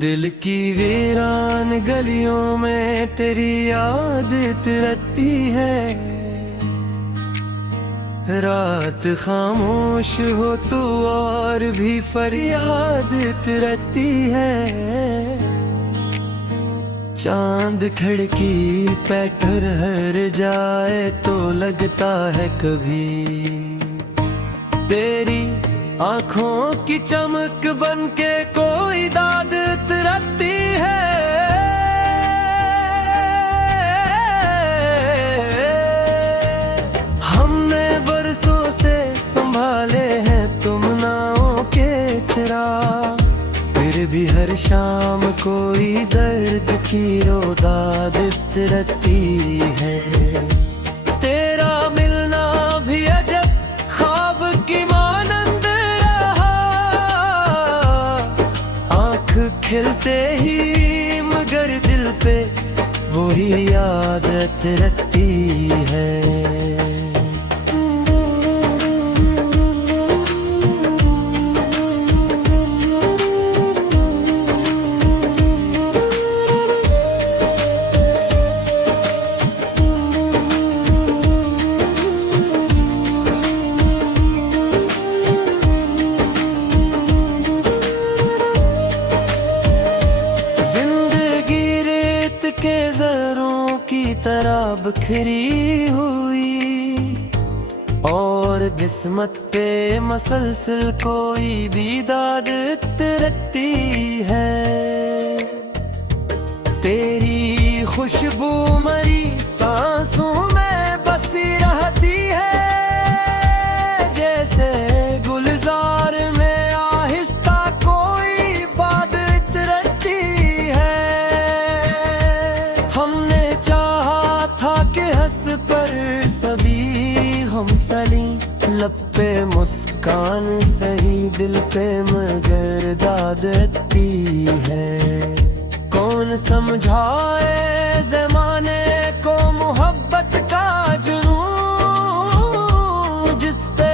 दिल की वीरान गलियों में तेरी याद तिरती है। रात खामोश हो तो और भी फरियाद तिरती है। चांद खिड़की पे ठहर जाए तो लगता है कभी तेरी आँखों की चमक बन के कोई दाद तिरती है। हमने बरसों से संभाले हैं तुम नावों के चिराग, फिर भी हर शाम कोई दर्द की रोदाद तिरती है। तेरा मिलना भी अजब ख्वाब की मानंद रहा, आँख खिलते ही मगर दिल पे वही याद तिरती है। के ज़रों की तरह बिखरी हुई और किस्मत पे मसलसल कोई दीदाद तिरकती है। तेरी खुशबू मरी सांसों में बसी रहती है, जैसे गुलजार में आहिस्ता कोई बात तिरकती है। हमने चाहा था कि हंस पर सभी हम सली, लब पे मुस्कान सही दिल पे मगर दादती है। कौन समझाए ज़माने को मोहब्बत का जुनून, जिस पे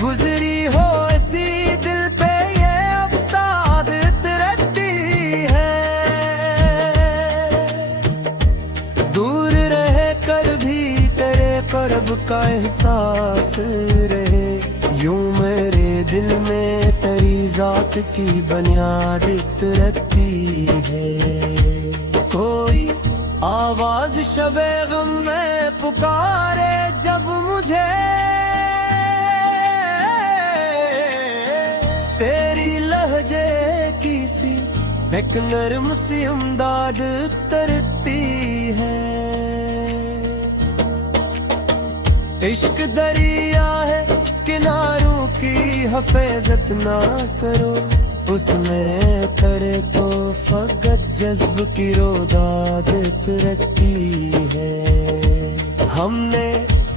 गुजरी हो इसी दिल पे ये अफ्ताब तिरकती है। दूर रहे कर भी तेरे कर्ब का एहसास रहे, यूं मेरे दिल में तेरी जात की बुनियाद तिरकती है। कोई आवाज शबे गम में पुकारे जब मुझे, तेरी लहजे की सी एक नरम सी अमदाद तिरकती है। इश्क दरिया है किनारों की हिफाजत ना करो, उसमें करे तो फकत जज्ब की रोदाद तिरकती है। हमने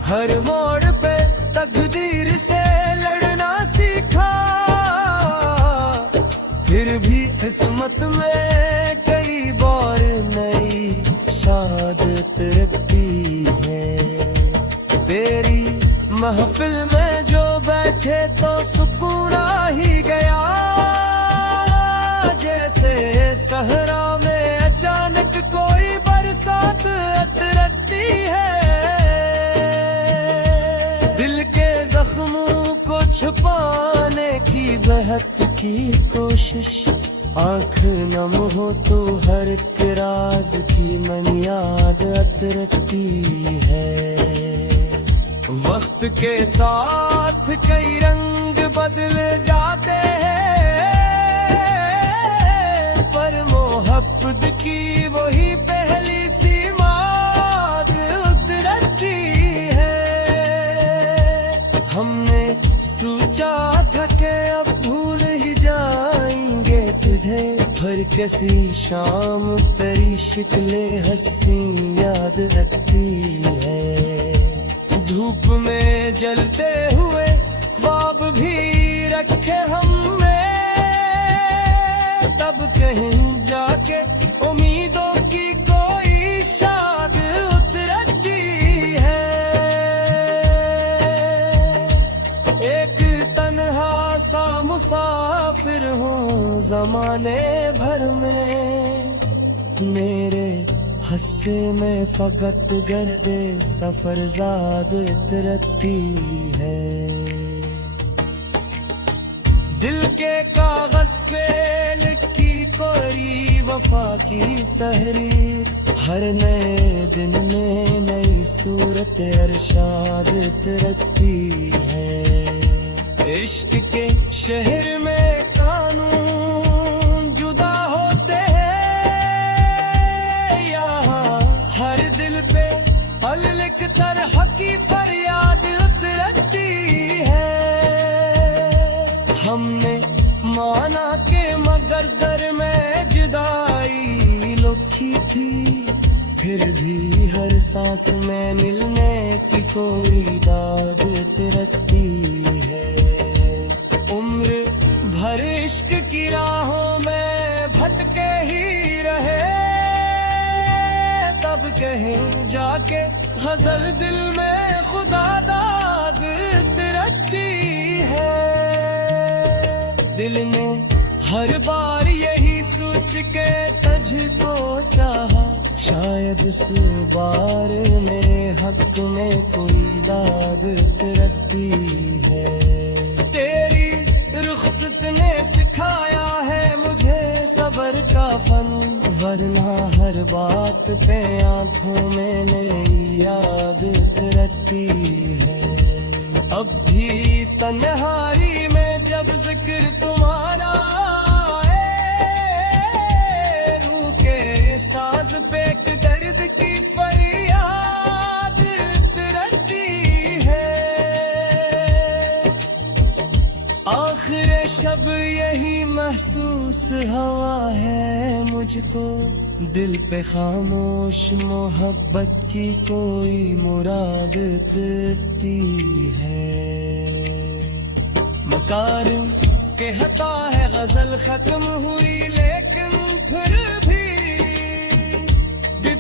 हर मोड़ पे तकदीर से लड़ना सीखा, फिर भी किस्मत में कई बार नई शाद तिरकती है। तेरी महफिल में जो बैठे तो सुकून आ ही गया, जैसे सहरा में अचानक कोई बरसात तिरकती है। दिल के जख्मों को छुपाने की बेहद की कोशिश, आँख नम हो तो हर एक राज की मन याद तिरकती है। वक्त के साथ कई रंग बदल जाते हैं, पर मोहब्बत की वही पहली सी माद तिरकती है। हमने सोचा था कि अब भूल ही जाएंगे तुझे, पर कैसी शाम तेरी शिकले हंसी याद रखती है। धूप में जलते हुए ख्वाब भी रखे हमने, तब कहीं जाके उम्मीदों की कोई शाम जमाने भर में मेरे हस्से में फकत गर्दे सफरजाद तरती है। दिल के कागज पे लिखी कोई वफा की तहरीर, हर नए दिन में नई सूरत अरशाद तरती है। इश्क के शहर में कानून जुदा होते हैं, यहाँ हर दिल पे पल लिख तरह की फरियाद उतरती है। हमने माना के मगर दर में जुदाई लुकी थी, फिर भी हर सांस में मिलने की कोई दाद तिरकती है। उम्र भर इश्क की राहों में भटके ही रहे, तब कहें जाके गजल दिल में खुदा दाद तिरकती है। दिल ने हर बार यही सोच के तुझको चाहा, शायद इस बार मेरे हक में कोई दाद तिरकती है। तेरी रुखसत ने सिखाया है मुझे सब्र का फन, वरना हर बात पे आंखों में नई याद तिरकती है। अब भी तन्हाई में जब जिक्र तुम्हारा रूह के साज पे दर्द की फरियाद तिरकती है। आखिर शब यही महसूस हवा है मुझको, दिल पे खामोश मोहब्बत की कोई मुराद देती है। मकारिम कहता है गजल खत्म हुई, लेकिन फिर भी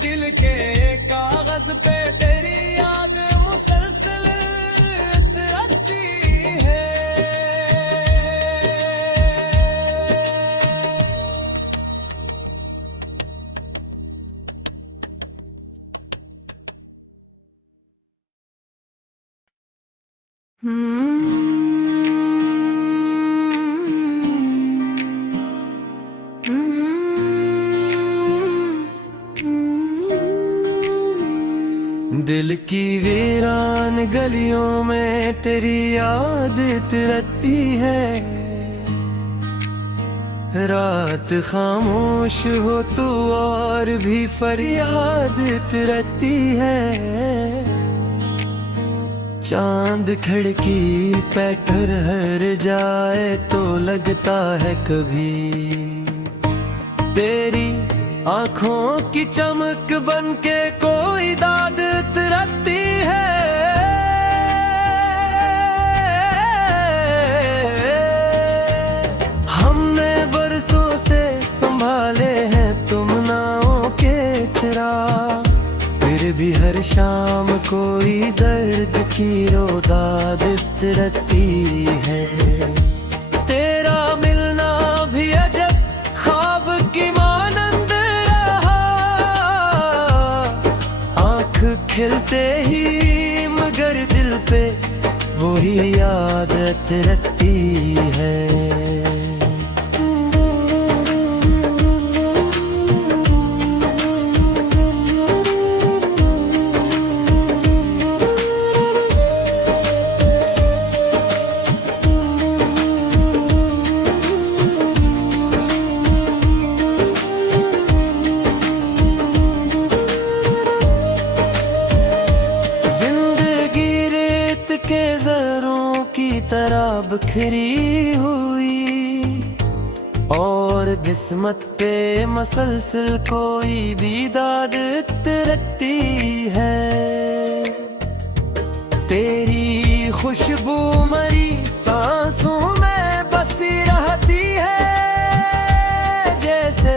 दिल के कागज पे तेरी याद मुसलसल तिरकती है। दिल की वीरान गलियों में तेरी याद तिरकती है। रात खामोश हो तू और भी फरियाद तिरकती है। चांद खिड़की पे ठहर जाए तो लगता है कभी तेरी आँखों की चमक बन के कोई दाद तिरकती है। हमने बरसों से संभाले हैं तुम नावों के चिराग, फिर भी हर शाम कोई दर्द की रोदाद तिरकती है। तेरा मिलना भी अजब ख्वाब की मानंद रहा, आँख खिलते ही मगर दिल पे वही याद तिरकती है। बिखरी हुई और किस्मत पे मसलसल कोई भी दाद तिरकती है। तेरी खुशबू मरी सांसों में बसी रहती है, जैसे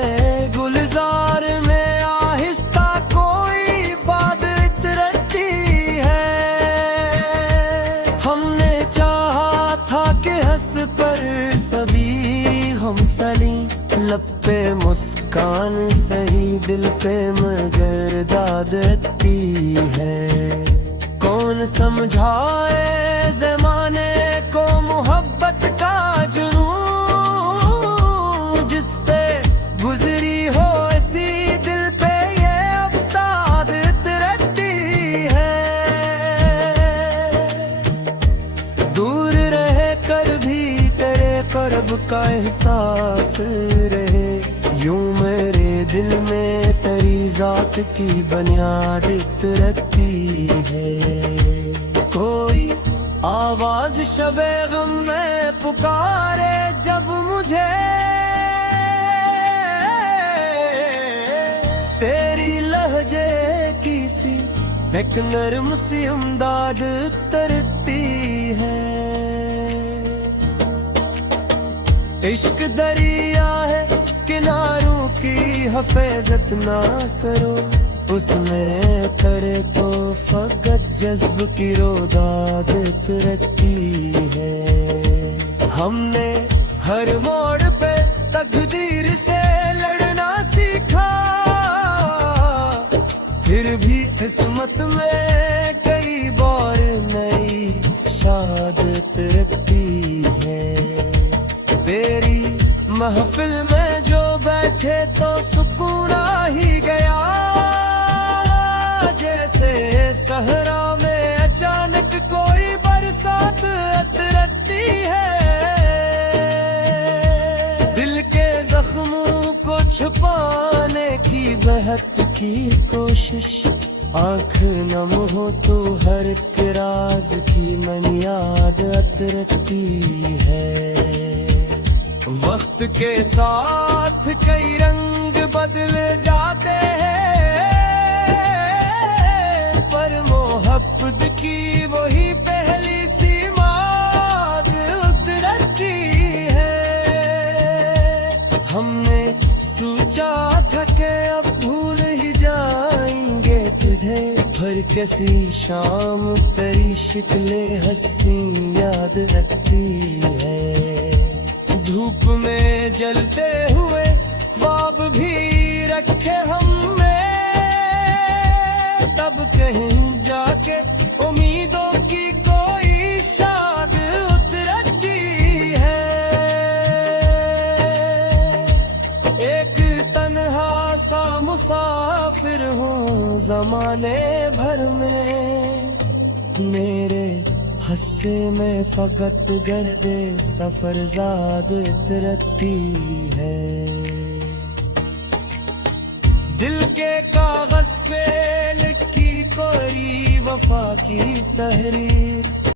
गुलजार में आहिस्ता कोई बात तिरकती है। हमने चाहा था कि हंस पर सभी हम सली पे मुस्कान सही दिल पे मगर दादती है। कौन समझाए ज़माने को मोहब्बत का जुनून, जिस पे गुजरी हो इसी दिल पे ये अफ्ताब रहती है। दूर रहे कर भी तेरे कर्ब का एहसास रहे, यूं मेरे दिल में तेरी जात की बुनियाद रहती है। कोई आवाज शबे गम में पुकारे जब मुझे, तेरी लहजे की सी एक नरम सी अमदाद तरती है। इश्क दरिया है किनारों की हिफाजत ना करो, उसमें खड़े तो फकत जज्ब की रोदाद रहती है। हमने हर मोड़ पे तकदीर से लड़ना सीखा, फिर भी किस्मत में कई बार नई शहादत रहती है। तेरी महफिल में जो बैठे तो सुकून आ ही गया, जैसे सहरा में अचानक कोई बरसात रहती है। दिल के जख्मों को छुपाने की बहत की कोशिश, आँख नम हो तो हर एक राज की मन याद रहती है। वक्त के साथ कई रंग बदल जाते हैं, पर मोहब्बत की वही पहली सीमाद उतरती है। हमने सोचा था कि अब भूल ही जाएंगे तुझे, पर कैसी शाम तेरी शिकले हंसी याद रखती है। धूप में जलते हुए ख्वाब भी रखे हमने, तब कहीं जाके उम्मीदों की कोई शाद उतरती है। एक तन्हा सा मुसाफिर हूँ ज़माने भर में, मेरे हस्से में फकत गर्दे सफर ज़ाद रहती है। दिल के कागज पे लिखी कोई वफा की तहरीर,